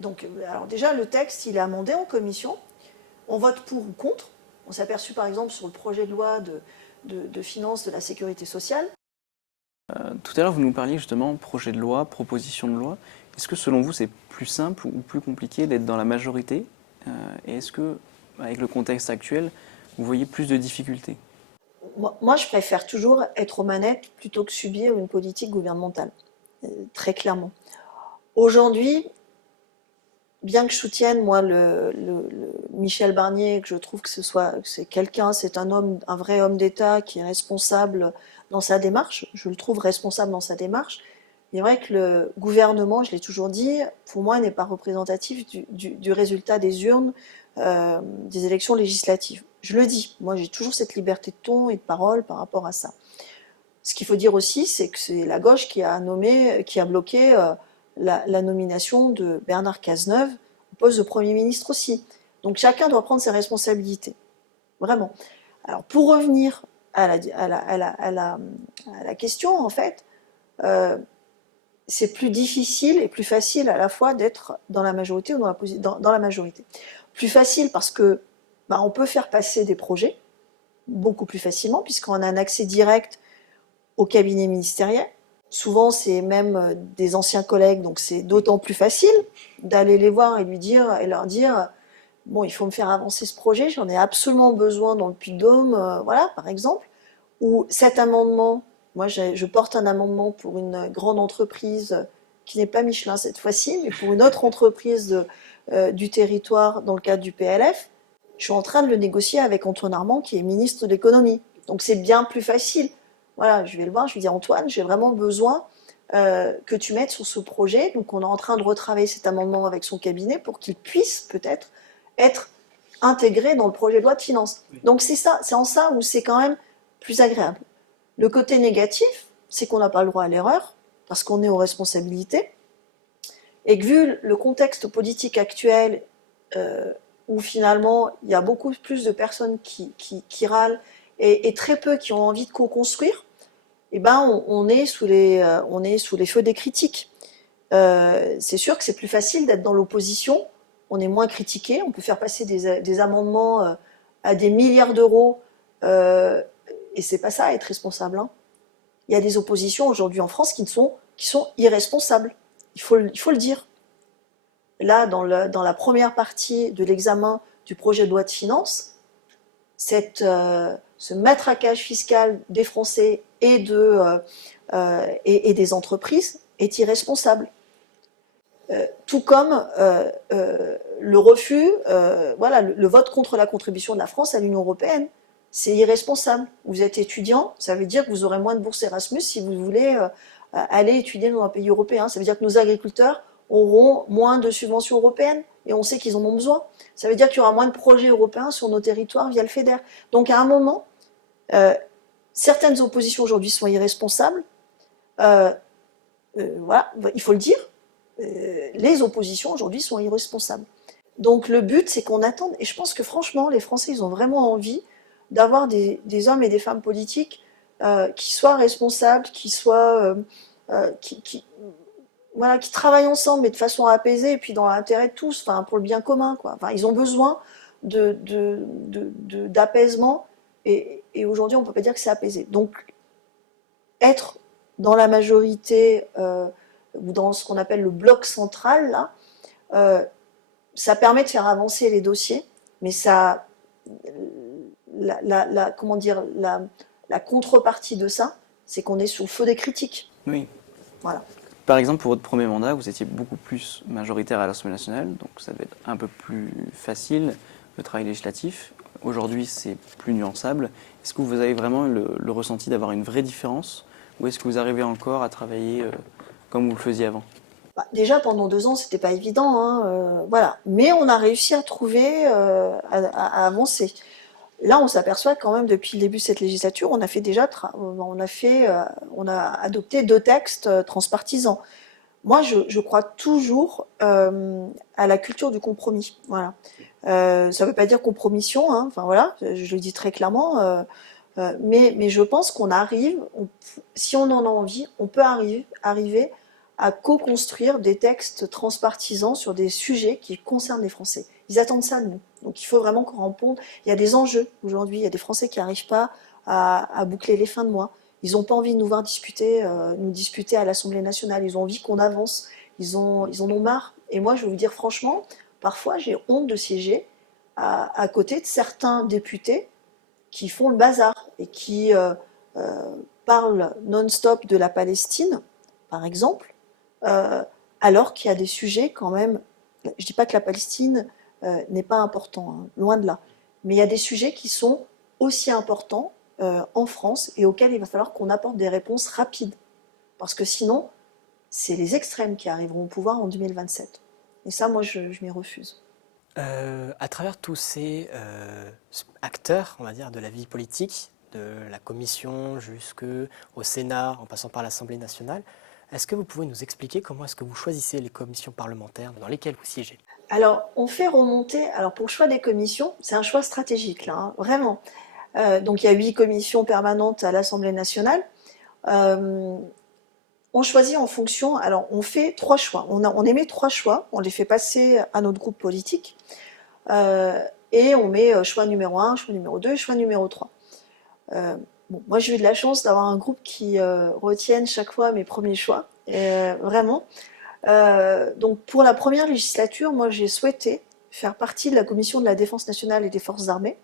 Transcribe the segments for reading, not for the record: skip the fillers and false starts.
Donc, alors déjà, le texte, il est amendé en commission. On vote pour ou contre. On s'est aperçu, par exemple, sur le projet de loi de finances de la sécurité sociale. Tout à l'heure, vous nous parliez justement projet de loi, proposition de loi. Est-ce que selon vous, c'est plus simple ou plus compliqué d'être dans la majorité et est-ce que, avec le contexte actuel, vous voyez plus de difficultés? Moi, je préfère toujours être aux manettes plutôt que subir une politique gouvernementale, très clairement. Aujourd'hui, bien que je soutienne, moi, Michel Barnier, que je trouve que c'est quelqu'un, c'est un homme, un vrai homme d'État qui est responsable dans sa démarche, je le trouve responsable dans sa démarche. Il est vrai que le gouvernement, je l'ai toujours dit, pour moi, n'est pas représentatif du résultat des urnes des élections législatives. Je le dis, moi j'ai toujours cette liberté de ton et de parole par rapport à ça. Ce qu'il faut dire aussi, c'est que c'est la gauche qui a bloqué la nomination de Bernard Cazeneuve au poste de Premier ministre aussi. Donc chacun doit prendre ses responsabilités, vraiment. Alors pour revenir à la question, en fait, c'est plus difficile et plus facile à la fois d'être dans la majorité ou dans la majorité. Plus facile parce que on peut faire passer des projets beaucoup plus facilement puisqu'on a un accès direct au cabinet ministériel. Souvent, c'est même des anciens collègues, donc c'est d'autant plus facile d'aller les voir et leur dire bon, il faut me faire avancer ce projet, j'en ai absolument besoin dans le Puy-de-Dôme, voilà, par exemple. Ou cet amendement, moi je porte un amendement pour une grande entreprise qui n'est pas Michelin cette fois-ci, mais pour une autre entreprise du territoire dans le cadre du PLF. Je suis en train de le négocier avec Antoine Armand, qui est ministre de l'économie. Donc c'est bien plus facile. Voilà, je vais le voir, je lui dis Antoine, j'ai vraiment besoin que tu m'aides sur ce projet. Donc on est en train de retravailler cet amendement avec son cabinet pour qu'il puisse peut-être être intégré dans le projet de loi de finances. Donc c'est ça, c'est en ça où c'est quand même plus agréable. Le côté négatif, c'est qu'on n'a pas le droit à l'erreur, parce qu'on est aux responsabilités, et que vu le contexte politique actuel, où finalement il y a beaucoup plus de personnes qui râlent et très peu qui ont envie de co-construire, on est sous les feux des critiques. C'est sûr que c'est plus facile d'être dans l'opposition, on est moins critiqué, on peut faire passer des amendements à des milliards d'euros, et c'est pas ça être responsable. Hein. Il y a des oppositions aujourd'hui en France qui sont irresponsables. Il faut le dire. Là, dans la première partie de l'examen du projet de loi de finances, ce matraquage fiscal des Français et des entreprises est irresponsable. Tout comme le refus, le vote contre la contribution de la France à l'Union européenne, c'est irresponsable. Vous êtes étudiant, ça veut dire que vous aurez moins de bourse Erasmus si vous voulez aller étudier dans un pays européen. Ça veut dire que nos agriculteurs auront moins de subventions européennes, et on sait qu'ils en ont besoin. Ça veut dire qu'il y aura moins de projets européens sur nos territoires via le FEDER. Donc à un moment, certaines oppositions aujourd'hui sont irresponsables. Voilà, il faut le dire. Les oppositions aujourd'hui sont irresponsables. Donc le but, c'est qu'on attende. Et je pense que franchement, les Français, ils ont vraiment envie d'avoir des hommes et des femmes politiques qui soient responsables, qui travaillent ensemble, mais de façon apaisée, et puis dans l'intérêt de tous, pour le bien commun, quoi. Ils ont besoin d'apaisement, et aujourd'hui, on ne peut pas dire que c'est apaisé. Donc, être dans la majorité, ou dans ce qu'on appelle le bloc central, là, ça permet de faire avancer les dossiers, mais ça, la contrepartie de ça, c'est qu'on est sous le feu des critiques. Oui. Voilà. Par exemple, pour votre premier mandat, vous étiez beaucoup plus majoritaire à l'Assemblée nationale, donc ça devait être un peu plus facile, le travail législatif. Aujourd'hui, c'est plus nuançable. Est-ce que vous avez vraiment le ressenti d'avoir une vraie différence, ou est-ce que vous arrivez encore à travailler comme vous le faisiez avant? Déjà, pendant 2 ans, c'était pas évident, hein, voilà. Mais on a réussi à trouver, à avancer. Là, on s'aperçoit quand même, depuis le début de cette législature, on a adopté 2 textes transpartisans. Moi, je crois toujours à la culture du compromis. Voilà. Ça ne veut pas dire compromission, hein, voilà, je le dis très clairement. Mais je pense qu'on arrive, si on en a envie, on peut arriver à co-construire des textes transpartisans sur des sujets qui concernent les Français. Ils attendent ça de nous. Donc il faut vraiment qu'on réponde. Il y a des enjeux aujourd'hui, il y a des Français qui n'arrivent pas à boucler les fins de mois. Ils n'ont pas envie de nous voir nous disputer à l'Assemblée nationale. Ils ont envie qu'on avance. Ils en ont marre. Et moi, je vais vous dire franchement, parfois j'ai honte de siéger à côté de certains députés qui font le bazar et qui parlent non-stop de la Palestine, par exemple, alors qu'il y a des sujets quand même. Je ne dis pas que la Palestine n'est pas important, hein, loin de là. Mais il y a des sujets qui sont aussi importants en France et auxquels il va falloir qu'on apporte des réponses rapides. Parce que sinon, c'est les extrêmes qui arriveront au pouvoir en 2027. Et ça, moi, je m'y refuse. À travers tous ces acteurs, on va dire, de la vie politique, de la Commission jusqu'au Sénat, en passant par l'Assemblée nationale, est-ce que vous pouvez nous expliquer comment est-ce que vous choisissez les commissions parlementaires dans lesquelles vous siégez? Alors, on fait remonter, alors pour le choix des commissions, c'est un choix stratégique, là, hein, vraiment. Donc, il y a 8 commissions permanentes à l'Assemblée nationale. On choisit en fonction, alors on fait 3 choix, on émet 3 choix, on les fait passer à notre groupe politique, et on met choix numéro 1, choix numéro 2, choix numéro 3. Bon, moi j'ai eu de la chance d'avoir un groupe qui retienne chaque fois mes premiers choix, vraiment. Donc pour la première législature, moi j'ai souhaité faire partie de la commission de la défense nationale et des forces armées,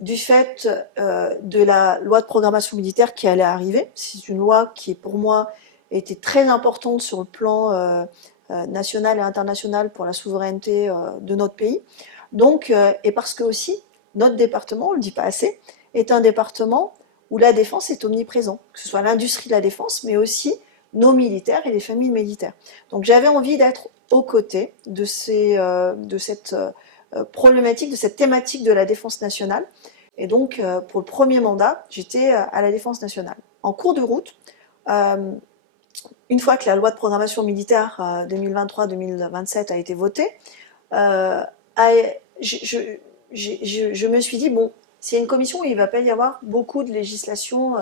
du fait de la loi de programmation militaire qui allait arriver. C'est une loi qui, pour moi, était très importante sur le plan national et international pour la souveraineté de notre pays. Donc, et parce que aussi, notre département, on ne le dit pas assez, est un département où la défense est omniprésente, que ce soit l'industrie de la défense, mais aussi nos militaires et les familles militaires. Donc j'avais envie d'être aux côtés de cette problématique, de cette thématique de la défense nationale. Et donc, pour le premier mandat, j'étais à la défense nationale. En cours de route, une fois que la loi de programmation militaire 2023-2027 a été votée, je me suis dit, bon, c'est une commission où il ne va pas y avoir beaucoup de législation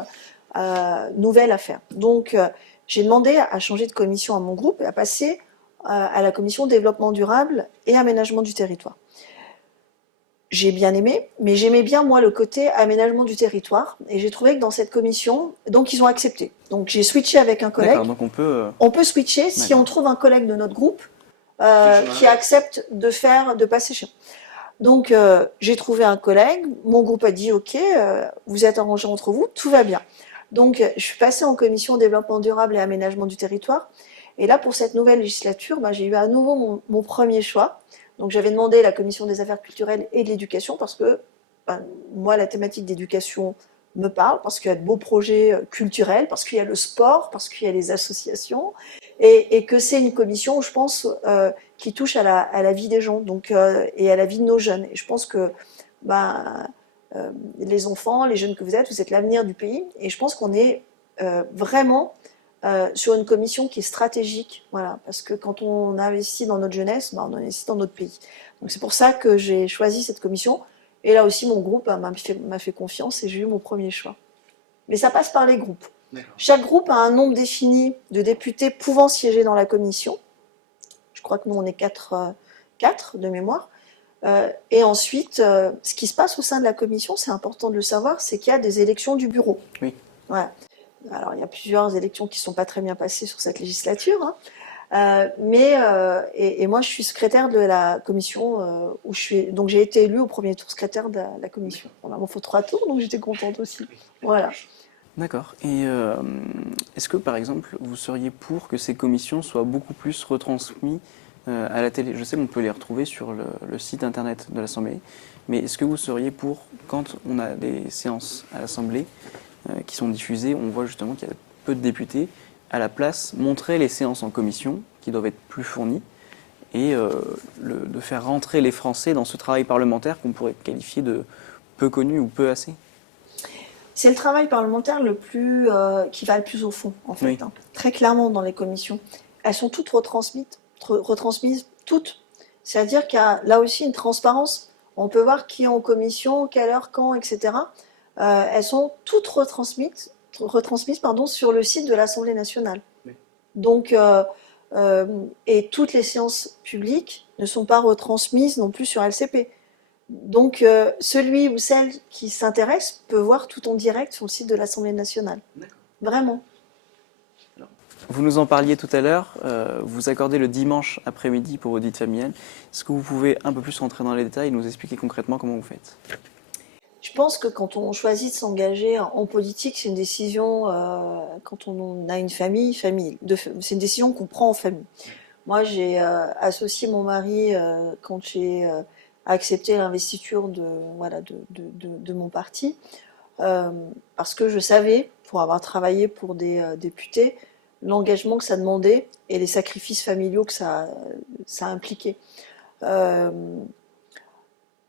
nouvelles à faire. Donc, j'ai demandé à changer de commission à mon groupe et à passer à la commission développement durable et aménagement du territoire. J'ai bien aimé, mais j'aimais bien, moi, le côté aménagement du territoire. Et j'ai trouvé que dans cette commission, donc ils ont accepté. Donc j'ai switché avec un collègue. D'accord, donc on peut switcher si on trouve un collègue de notre groupe qui accepte de passer chez nous. Donc j'ai trouvé un collègue, mon groupe a dit ok, vous êtes arrangés entre vous, tout va bien. Donc je suis passée en commission développement durable et aménagement du territoire. Et là, pour cette nouvelle législature, j'ai eu à nouveau mon premier choix. Donc j'avais demandé la commission des affaires culturelles et de l'éducation parce que moi, la thématique d'éducation me parle, parce qu'il y a de beaux projets culturels, parce qu'il y a le sport, parce qu'il y a les associations, et que c'est une commission, je pense, qui touche à la vie des gens donc, et à la vie de nos jeunes. Et je pense que les enfants, les jeunes que vous êtes l'avenir du pays, et je pense qu'on est vraiment sur une commission qui est stratégique, voilà, parce que quand on investit dans notre jeunesse, on investit dans notre pays. Donc c'est pour ça que j'ai choisi cette commission, et là aussi mon groupe m'a fait confiance et j'ai eu mon premier choix. Mais ça passe par les groupes. Chaque groupe a un nombre défini de députés pouvant siéger dans la commission. Je crois que nous on est 4 de mémoire. Et ensuite, ce qui se passe au sein de la commission, c'est important de le savoir, c'est qu'il y a des élections du bureau. Oui. Ouais. Alors, il y a plusieurs élections qui ne sont pas très bien passées sur cette législature, hein. Et moi, je suis secrétaire de la commission où je suis. Donc, j'ai été élue au premier tour secrétaire de la commission. On m'a fait 3 tours, donc j'étais contente aussi. Voilà. D'accord. Et est-ce que, par exemple, vous seriez pour que ces commissions soient beaucoup plus retransmises à la télé? Je sais qu'on peut les retrouver sur le site internet de l'Assemblée, mais est-ce que vous seriez pour, quand on a des séances à l'Assemblée qui sont diffusées, on voit justement qu'il y a peu de députés, à la place, montrer les séances en commission, qui doivent être plus fournies, et de faire rentrer les Français dans ce travail parlementaire qu'on pourrait qualifier de peu connu ou peu assez? C'est le travail parlementaire qui va le plus au fond, en fait. Oui. Hein. Très clairement, dans les commissions. Elles sont toutes retransmises toutes. C'est-à-dire qu'il y a là aussi une transparence. On peut voir qui est en commission, quelle heure, quand, etc. Elles sont toutes retransmises sur le site de l'Assemblée nationale. Oui. Donc, et toutes les séances publiques ne sont pas retransmises non plus sur LCP. Donc, celui ou celle qui s'intéresse peut voir tout en direct sur le site de l'Assemblée nationale. Vraiment. Vous nous en parliez tout à l'heure, vous accordez le dimanche après-midi pour votre vie familiale. Est-ce que vous pouvez un peu plus rentrer dans les détails et nous expliquer concrètement comment vous faites? Je pense que quand on choisit de s'engager en politique, c'est une décision, quand on a une famille, c'est une décision qu'on prend en famille. Moi, j'ai associé mon mari quand j'ai accepté l'investiture de mon parti, parce que je savais, pour avoir travaillé pour des députés, l'engagement que ça demandait et les sacrifices familiaux que ça impliquait. Euh,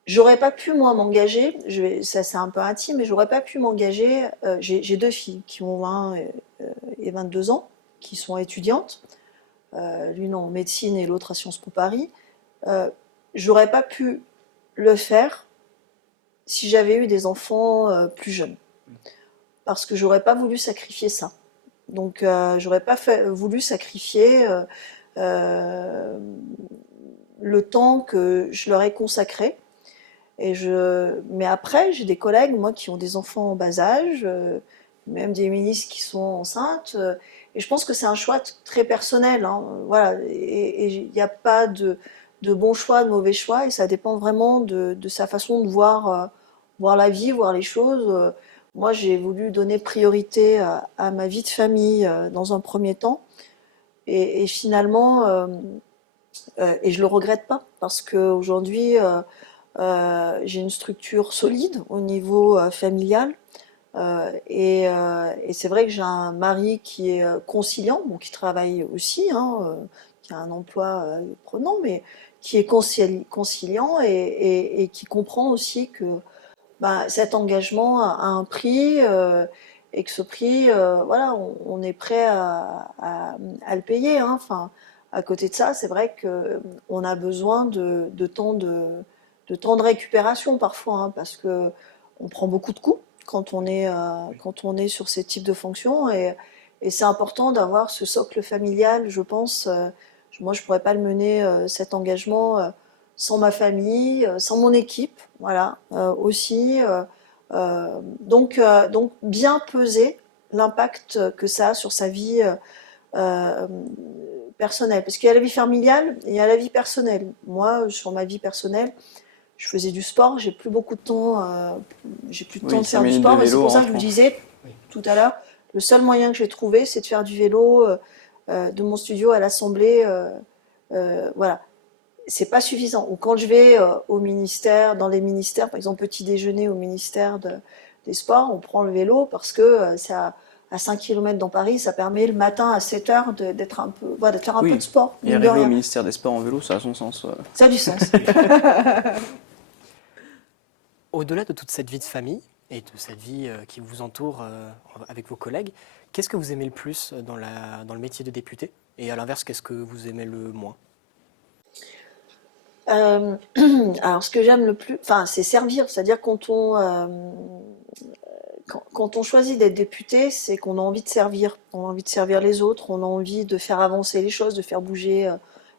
J'aurais pas pu, moi, m'engager, ça c'est un peu intime, mais j'aurais pas pu m'engager. J'ai deux filles qui ont 20 et 22 ans, qui sont étudiantes, l'une en médecine et l'autre à Sciences Po Paris. J'aurais pas pu le faire si j'avais eu des enfants plus jeunes, parce que j'aurais pas voulu sacrifier ça. Donc, j'aurais pas voulu sacrifier le temps que je leur ai consacré. Mais après, j'ai des collègues, moi, qui ont des enfants en bas âge, même des ministres qui sont enceintes, et je pense que c'est un choix très personnel, hein, voilà, et il n'y a pas de bon choix, de mauvais choix, et ça dépend vraiment de sa façon de voir la vie, voir les choses. Moi, j'ai voulu donner priorité à ma vie de famille dans un premier temps, et finalement, et je le regrette pas, parce qu'aujourd'hui, j'ai une structure solide au niveau familial. Et c'est vrai que j'ai un mari qui est conciliant, bon, qui travaille aussi, hein, qui a un emploi prenant, mais qui est conciliant et qui comprend aussi que cet engagement a un prix et que ce prix, voilà, on est prêt à le payer, hein. Enfin, à côté de ça, c'est vrai qu'on a besoin de temps de récupération parfois, hein, parce que on prend beaucoup de coups quand on est sur ces types de fonctions, et c'est important d'avoir ce socle familial, je pense. Moi, je pourrais pas le mener, cet engagement, sans ma famille, sans mon équipe, voilà, aussi. Donc bien peser l'impact que ça a sur sa vie euh, personnelle, parce qu'il y a la vie familiale et il y a la vie personnelle. Moi, sur ma vie personnelle, je faisais du sport, j'ai plus beaucoup de temps, j'ai plus de temps Oui, de 5 faire du minutes de sport, et c'est vélo pour ça en que je vous France. disais Oui. tout à l'heure, le seul moyen que j'ai trouvé, c'est de faire du vélo de mon studio à l'Assemblée, voilà. C'est pas suffisant. Ou quand je vais au ministère, dans les ministères, par exemple petit déjeuner au ministère des Sports, on prend le vélo parce que c'est à 5 km dans Paris, ça permet le matin à 7 heures d'être un peu, voilà, de faire un peu Oui, de sport, et mine de arriver au rien. ministère des Sports en vélo, ça a son sens. Ça a du sens. Au-delà de toute cette vie de famille et de cette vie qui vous entoure avec vos collègues, qu'est-ce que vous aimez le plus dans le métier de député? Et à l'inverse, qu'est-ce que vous aimez le moins? Euh, alors, ce que j'aime le plus, enfin, c'est servir. C'est-à-dire quand on choisit d'être député, c'est qu'on a envie de servir. On a envie de servir les autres, on a envie de faire avancer les choses, de faire bouger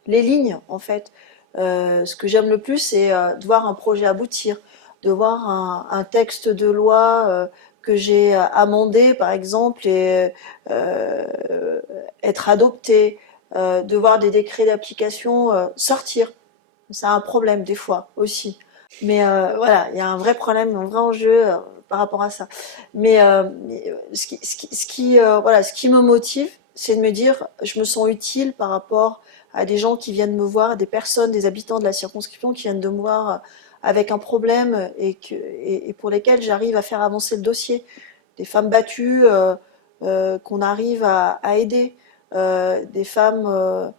les lignes, en fait. Ce que j'aime le plus, c'est de voir un projet aboutir, de voir un texte de loi que j'ai amendé, par exemple, et être adopté, de voir des décrets d'application sortir. C'est un problème des fois aussi. Mais voilà, il y a un vrai problème, un vrai enjeu par rapport à ça. Mais voilà, ce qui me motive, c'est de me dire, je me sens utile par rapport à des gens qui viennent me voir, des personnes, des habitants de la circonscription qui viennent de me voir avec un problème et pour lesquels j'arrive à faire avancer le dossier. Des femmes battues qu'on arrive à aider, des femmes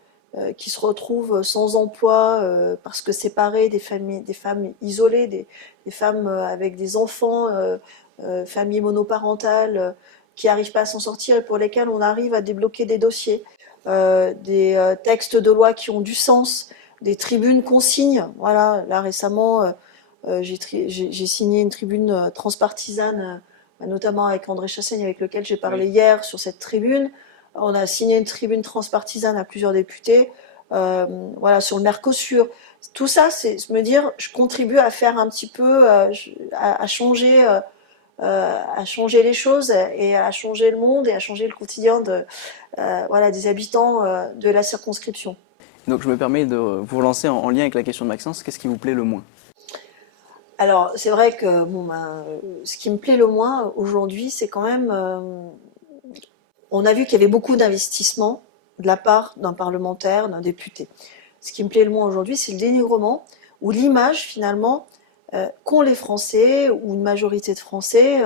qui se retrouvent sans emploi parce que séparées, des femmes isolées, des femmes avec des enfants, familles monoparentales qui n'arrivent pas à s'en sortir et pour lesquelles on arrive à débloquer des dossiers, des textes de loi qui ont du sens, des tribunes consignes. Voilà, là récemment, j'ai signé une tribune transpartisane, notamment avec André Chassaigne, avec lequel j'ai parlé Oui. hier sur cette tribune. On a signé une tribune transpartisane à plusieurs députés, voilà, sur le Mercosur. Tout ça, c'est me dire, je contribue à faire un petit peu, à changer les choses et à changer le monde et à changer le quotidien voilà, des habitants de la circonscription. Donc je me permets de vous relancer en lien avec la question de Maxence. Qu'est-ce qui vous plaît le moins? Alors, c'est vrai que ce qui me plaît le moins aujourd'hui, c'est quand même, on a vu qu'il y avait beaucoup d'investissements de la part d'un parlementaire, d'un député. Ce qui me plaît le moins aujourd'hui, c'est le dénigrement ou l'image finalement qu'ont les Français ou une majorité de Français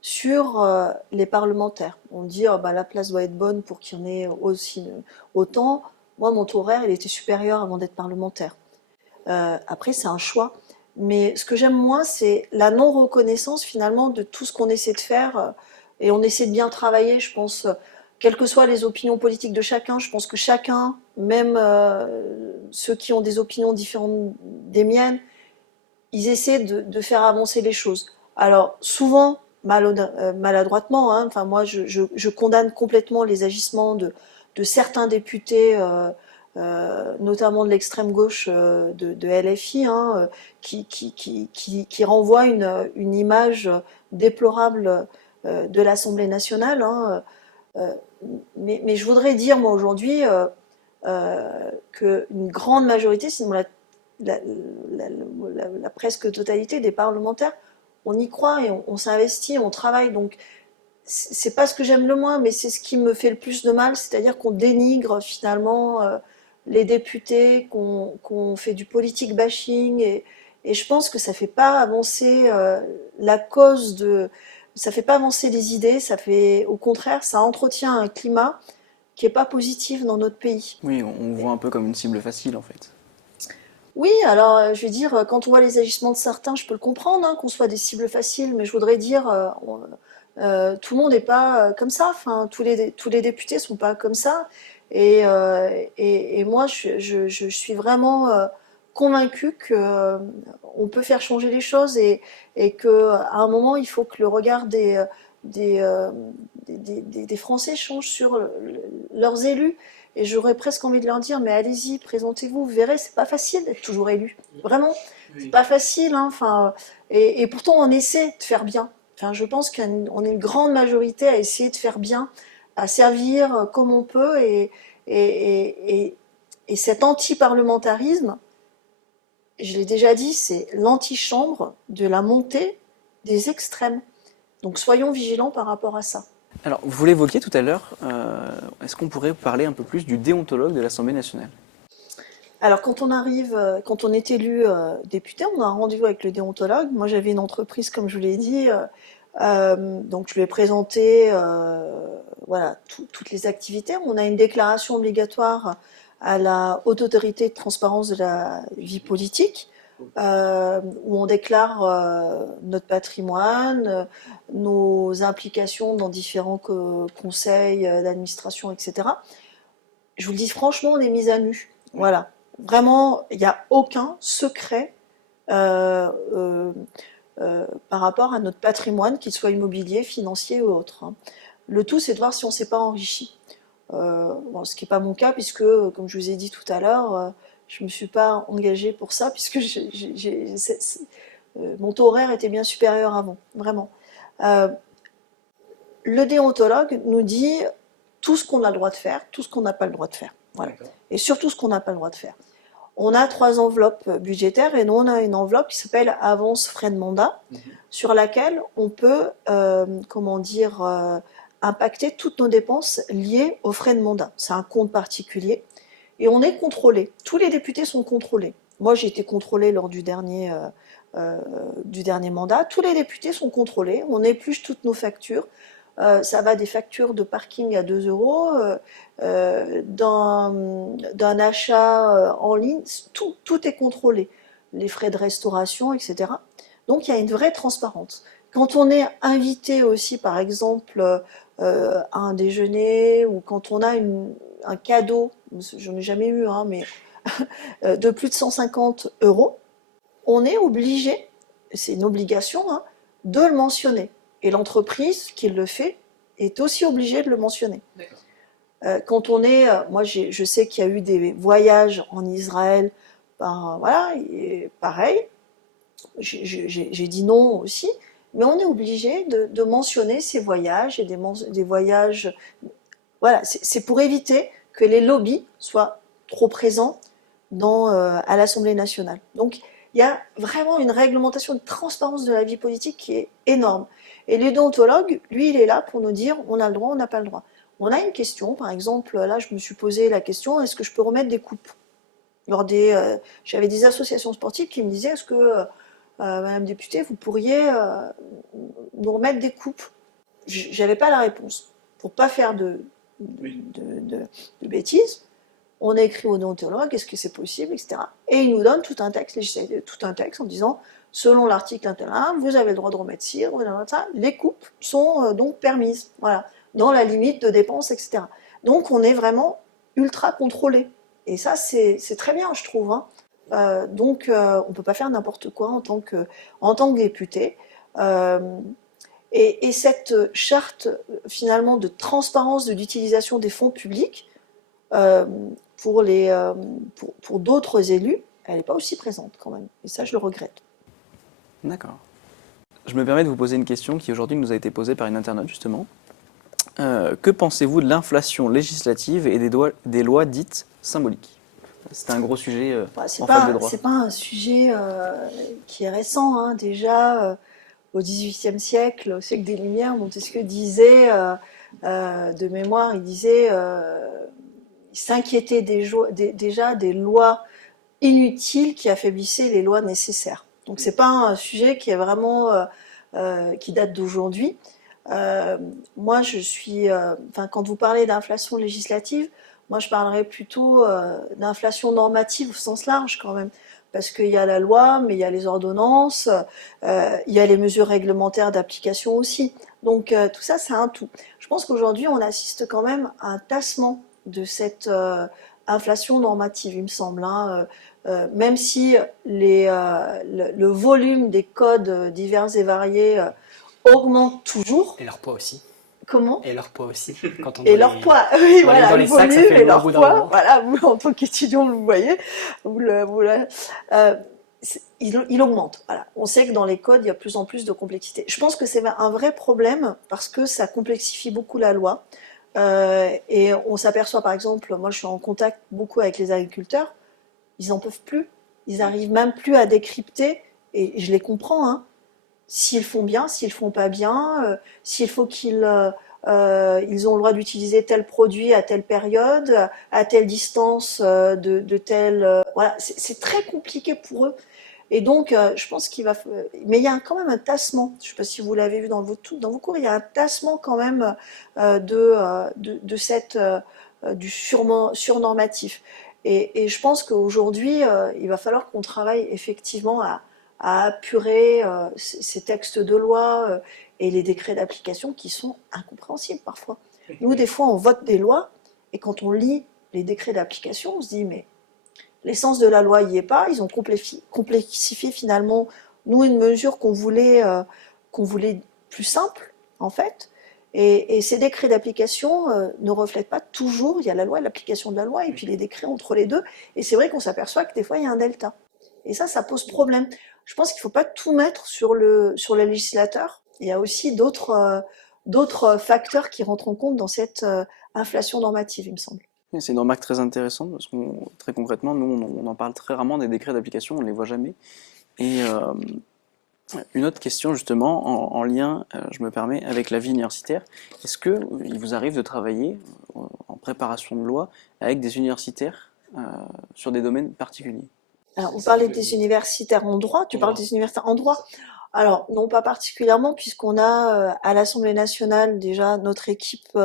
sur les parlementaires. On dit la place doit être bonne pour qu'il y en ait aussi autant. Moi, mon taux horaire, il était supérieur avant d'être parlementaire. Après, c'est un choix. Mais ce que j'aime moins, c'est la non-reconnaissance finalement de tout ce qu'on essaie de faire. Et on essaie de bien travailler, je pense, quelles que soient les opinions politiques de chacun. Je pense que chacun, même ceux qui ont des opinions différentes des miennes, ils essaient de faire avancer les choses. Alors, souvent, maladroitement, hein, enfin, moi, je condamne complètement les agissements de certains députés, notamment de l'extrême gauche de LFI, hein, qui renvoient une image déplorable de l'Assemblée nationale. Hein, mais je voudrais dire, moi, aujourd'hui, qu'une grande majorité, sinon la presque totalité des parlementaires, on y croit et on s'investit, on travaille. Donc, c'est pas ce que j'aime le moins, mais c'est ce qui me fait le plus de mal, c'est-à-dire qu'on dénigre finalement les députés, qu'on fait du politique bashing, et je pense que ça fait pas avancer la cause ça fait pas avancer les idées, ça fait, au contraire, ça entretient un climat qui est pas positif dans notre pays. Oui, on voit un peu comme une cible facile en fait. Oui, alors je vais dire, quand on voit les agissements de certains, je peux le comprendre, hein, qu'on soit des cibles faciles, mais je voudrais dire, tout le monde n'est pas comme ça, enfin, tous les députés sont pas comme ça, et moi je suis vraiment convaincue qu'on peut faire changer les choses et qu'à un moment il faut que le regard des Français change sur leurs élus. Et j'aurais presque envie de leur dire, mais allez-y, présentez-vous, vous verrez, c'est pas facile d'être toujours élu. Vraiment, c'est pas facile. Hein, enfin, et pourtant, on essaie de faire bien. Enfin, je pense qu'on est une grande majorité à essayer de faire bien, à servir comme on peut. Et cet anti-parlementarisme, je l'ai déjà dit, c'est l'antichambre de la montée des extrêmes. Donc soyons vigilants par rapport à ça. Alors, vous l'évoquiez tout à l'heure, est-ce qu'on pourrait parler un peu plus du déontologue de l'Assemblée nationale? Alors, quand on est élu député, on a un rendez-vous avec le déontologue. Moi, j'avais une entreprise, comme je vous l'ai dit, donc je lui ai présenté voilà, toutes les activités. On a une déclaration obligatoire à la Haute Autorité de transparence de la vie politique, où on déclare notre patrimoine, nos implications dans différents conseils d'administration, etc. Je vous le dis franchement, on est mis à nu. Voilà. Vraiment, il n'y a aucun secret par rapport à notre patrimoine, qu'il soit immobilier, financier ou autre. Hein. Le tout, c'est de voir si on ne s'est pas enrichi. Ce qui n'est pas mon cas, puisque, comme je vous ai dit tout à l'heure, je ne me suis pas engagée pour ça, puisque mon taux horaire était bien supérieur avant, vraiment. Le déontologue nous dit tout ce qu'on a le droit de faire, tout ce qu'on n'a pas le droit de faire. Voilà. Et surtout ce qu'on n'a pas le droit de faire. On a 3 enveloppes budgétaires et nous on a une enveloppe qui s'appelle avance frais de mandat, sur laquelle on peut, impacter toutes nos dépenses liées aux frais de mandat. C'est un compte particulier et on est contrôlé. Tous les députés sont contrôlés. Moi j'ai été contrôlée lors du dernier mandat. Tous les députés sont contrôlés. On épluche toutes nos factures. Ça va des factures de parking à 2 euros, d'un achat en ligne, tout est contrôlé. Les frais de restauration, etc. Donc il y a une vraie transparence. Quand on est invité aussi, par exemple, à un déjeuner, ou quand on a un cadeau, je n'ai jamais eu, hein, mais de plus de 150 euros, on est obligé, c'est une obligation, hein, de le mentionner. Et l'entreprise qui le fait est aussi obligée de le mentionner. Quand on est, moi je sais qu'il y a eu des voyages en Israël, ben, voilà, et pareil, j'ai dit non aussi, mais on est obligé de mentionner ces voyages et des voyages. Voilà, c'est pour éviter que les lobbies soient trop présents à l'Assemblée nationale. Donc il y a vraiment une réglementation de transparence de la vie politique qui est énorme. Et l'odontologue, lui, il est là pour nous dire on a le droit, on n'a pas le droit. On a une question, par exemple, là je me suis posé la question, est-ce que je peux remettre des coupes j'avais des associations sportives qui me disaient est-ce que Madame députée, vous pourriez nous remettre des coupes. J'avais pas la réponse. Pour pas faire de bêtises, on a écrit au déontologue, est-ce que c'est possible, etc. Et il nous donne tout un texte en disant, selon l'article 21, vous avez le droit de remettre ci, les coupes sont donc permises, voilà, dans la limite de dépenses, etc. Donc on est vraiment ultra contrôlé. Et ça, c'est très bien, je trouve. Hein. Donc, on ne peut pas faire n'importe quoi en tant que député. Et cette charte, finalement, de transparence de l'utilisation des fonds publics pour d'autres élus, elle n'est pas aussi présente quand même. Et ça, je le regrette. D'accord. Je me permets de vous poser une question qui aujourd'hui nous a été posée par une internaute, justement. Que pensez-vous de l'inflation législative et des lois dites symboliques ? C'est un gros sujet en fac de droit. C'est pas un sujet qui est récent. Hein. Déjà, au XVIIIe siècle, au siècle des Lumières, Montesquieu disait, de mémoire, il s'inquiétait déjà des lois inutiles qui affaiblissaient les lois nécessaires. Donc c'est pas un sujet qui est vraiment qui date d'aujourd'hui. Moi, quand vous parlez d'inflation législative, moi, je parlerais plutôt d'inflation normative au sens large quand même, parce qu'il y a la loi, mais il y a les ordonnances, il y a les mesures réglementaires d'application aussi. Donc tout ça, c'est un tout. Je pense qu'aujourd'hui, on assiste quand même à un tassement de cette inflation normative, il me semble. Hein, même si le volume des codes divers et variés augmente toujours. Et leur poids aussi. Comment ? Et leur poids aussi. Quand on et leur poids, oui, voilà, le volume et leur poids, voilà, vous, en tant qu'étudiant, vous voyez, il augmente. Voilà. On sait que dans les codes, il y a de plus en plus de complexité. Je pense que c'est un vrai problème parce que ça complexifie beaucoup la loi. Et on s'aperçoit, par exemple, moi je suis en contact beaucoup avec les agriculteurs, ils n'en peuvent plus. Ils n'arrivent même plus à décrypter, et je les comprends, hein, s'ils font bien, s'ils font pas bien, s'il faut qu'ils ils ont le droit d'utiliser tel produit à telle période, à telle distance de tel... voilà, c'est très compliqué pour eux. Et donc, je pense mais il y a quand même un tassement. Je ne sais pas si vous l'avez vu dans vos cours, il y a un tassement quand même du surnormatif. Et je pense qu'aujourd'hui, il va falloir qu'on travaille effectivement à apurer ces textes de loi et les décrets d'application qui sont incompréhensibles parfois. Nous, des fois, on vote des lois et quand on lit les décrets d'application, on se dit mais l'essence de la loi n'y est pas. Ils ont complexifié finalement nous une mesure qu'on voulait plus simple en fait. Et ces décrets d'application ne reflètent pas toujours. Il y a la loi, l'application de la loi et puis les décrets entre les deux. Et c'est vrai qu'on s'aperçoit que des fois il y a un delta. Et ça pose problème. Je pense qu'il ne faut pas tout mettre sur le législateur. Il y a aussi d'autres facteurs qui rentrent en compte dans cette inflation normative, il me semble. C'est une remarque très intéressante parce que très concrètement, nous, on en parle très rarement des décrets d'application, on ne les voit jamais. Et une autre question justement en lien, je me permets, avec la vie universitaire. Est-ce qu'il vous arrive de travailler en préparation de loi avec des universitaires sur des domaines particuliers ? Alors, vous parlez des universitaires en droit, tu parles des universitaires en droit ? Alors, non, pas particulièrement, puisqu'on a à l'Assemblée nationale déjà notre équipe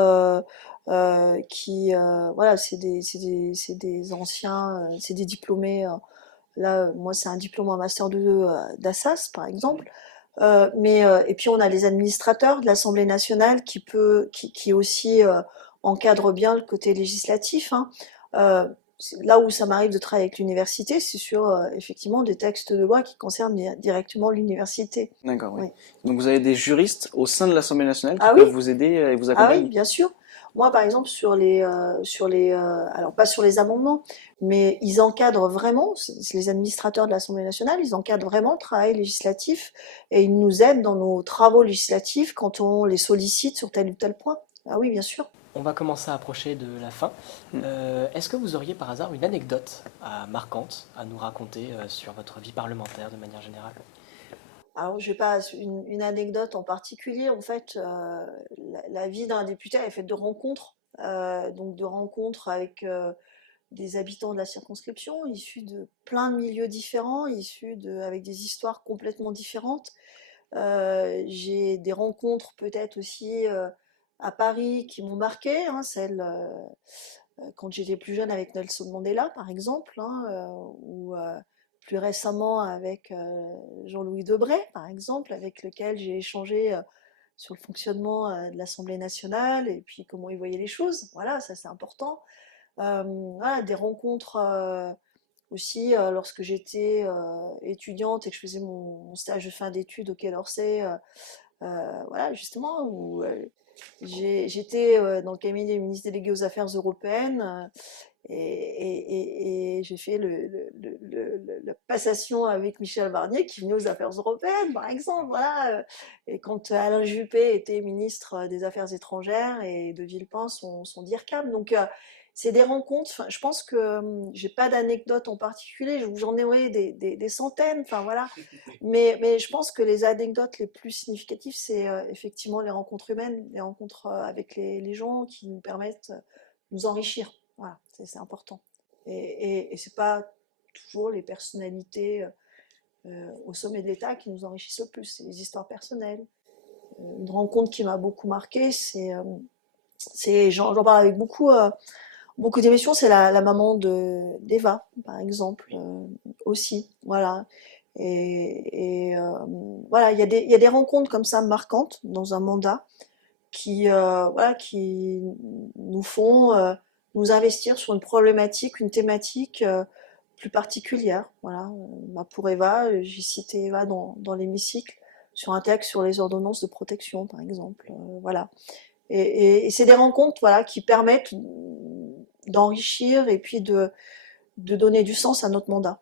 qui, voilà, c'est des anciens, c'est des diplômés. Là, moi, c'est un diplôme en master 2 d'Assas, par exemple. Et puis, on a les administrateurs de l'Assemblée nationale qui aussi encadrent bien le côté législatif. Hein. Là où ça m'arrive de travailler avec l'université, c'est sur effectivement des textes de loi qui concernent directement l'université. D'accord, oui. Oui. Donc vous avez des juristes au sein de l'Assemblée nationale qui Ah peuvent oui. vous aider et vous Ah accompagner. oui, bien sûr. Moi, par exemple, alors pas sur les amendements, mais ils encadrent vraiment, c'est les administrateurs de l'Assemblée nationale, ils encadrent vraiment le travail législatif et ils nous aident dans nos travaux législatifs quand on les sollicite sur tel ou tel point. Ah oui, bien sûr. On va commencer à approcher de la fin. Est-ce que vous auriez par hasard une anecdote marquante à nous raconter sur votre vie parlementaire de manière générale? Alors, je n'ai pas une anecdote en particulier. En fait, la vie d'un député elle est faite de rencontres, donc de rencontres avec des habitants de la circonscription, issus de plein de milieux différents, avec des histoires complètement différentes. J'ai des rencontres peut-être aussi à Paris qui m'ont marqué, hein, celle quand j'étais plus jeune avec Nelson Mandela, par exemple, hein, ou plus récemment avec Jean-Louis Debré, par exemple, avec lequel j'ai échangé sur le fonctionnement de l'Assemblée nationale et puis comment il voyait les choses. Voilà, ça c'est important. Voilà, des rencontres aussi lorsque j'étais étudiante et que je faisais mon stage de fin d'études au Quai d'Orsay, voilà, justement, où j'étais dans le cabinet des ministres délégués aux affaires européennes et j'ai fait la passation avec Michel Barnier qui venait aux affaires européennes, par exemple. Voilà. Et quand Alain Juppé était ministre des Affaires étrangères et de Villepin, son DIRCAM. Donc, c'est des rencontres. Enfin, je pense que j'ai pas d'anecdote en particulier. J'en ai des centaines. Enfin, voilà. Mais je pense que les anecdotes les plus significatives, c'est effectivement les rencontres humaines, les rencontres avec les gens qui nous permettent de nous enrichir. Voilà, c'est important. Et c'est pas toujours les personnalités au sommet de l'État qui nous enrichissent le plus, c'est les histoires personnelles. Une rencontre qui m'a beaucoup marquée, j'en parle avec beaucoup d'émotions, c'est la maman d'Eva, par exemple, aussi. Voilà. Voilà, il y a des rencontres comme ça marquantes dans un mandat qui nous font nous investir sur une problématique, une thématique plus particulière. Voilà. Pour Eva, j'ai cité Eva dans l'hémicycle sur un texte sur les ordonnances de protection, par exemple. Voilà. Et c'est des rencontres voilà, qui permettent d'enrichir et puis de donner du sens à notre mandat.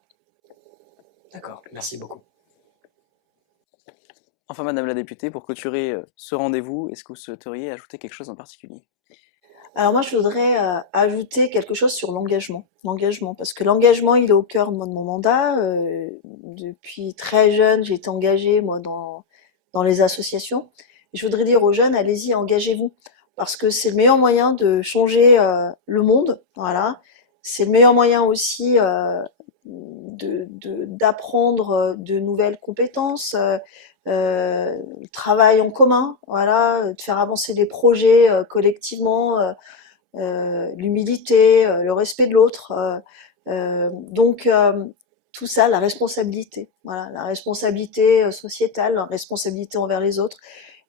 D'accord, merci beaucoup. Enfin, Madame la députée, pour clôturer ce rendez-vous, est-ce que vous souhaiteriez ajouter quelque chose en particulier? Alors moi, je voudrais ajouter quelque chose sur l'engagement. L'engagement, parce que l'engagement, il est au cœur de mon mandat. Depuis très jeune, j'ai été engagée, moi, dans les associations. Et je voudrais dire aux jeunes, allez-y, engagez-vous. Parce que c'est le meilleur moyen de changer le monde. Voilà. C'est le meilleur moyen aussi d'apprendre de nouvelles compétences, le travail en commun, voilà, de faire avancer des projets collectivement, l'humilité, le respect de l'autre. Donc tout ça, la responsabilité, voilà, la responsabilité sociétale, la responsabilité envers les autres.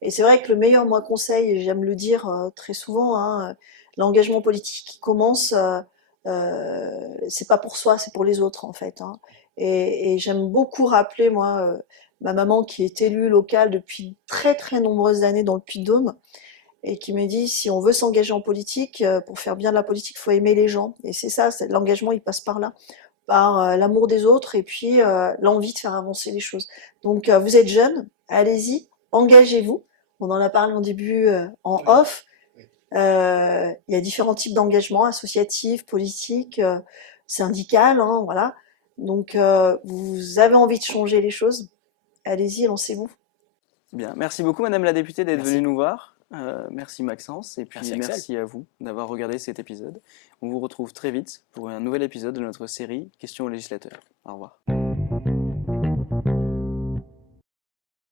Et c'est vrai que le meilleur, moi, conseil, et j'aime le dire très souvent, hein, l'engagement politique qui commence, c'est pas pour soi, c'est pour les autres en fait. Hein. Et j'aime beaucoup rappeler, moi, ma maman qui est élue locale depuis très très nombreuses années dans le Puy-de-Dôme et qui me dit si on veut s'engager en politique, pour faire bien de la politique, il faut aimer les gens. Et c'est ça, l'engagement, il passe par là, par l'amour des autres et puis l'envie de faire avancer les choses. Donc vous êtes jeune, allez-y, engagez-vous. On en a parlé en début en off. Il y a différents types d'engagement, associatif, politique, syndical, hein, voilà. Donc vous avez envie de changer les choses, allez-y, lancez-vous. Bien, merci beaucoup Madame la députée d'être Merci. venue nous voir. Merci Maxence et puis Merci, Axel. merci à vous d'avoir regardé cet épisode. On vous retrouve très vite pour un nouvel épisode de notre série Questions aux législateurs. Au revoir.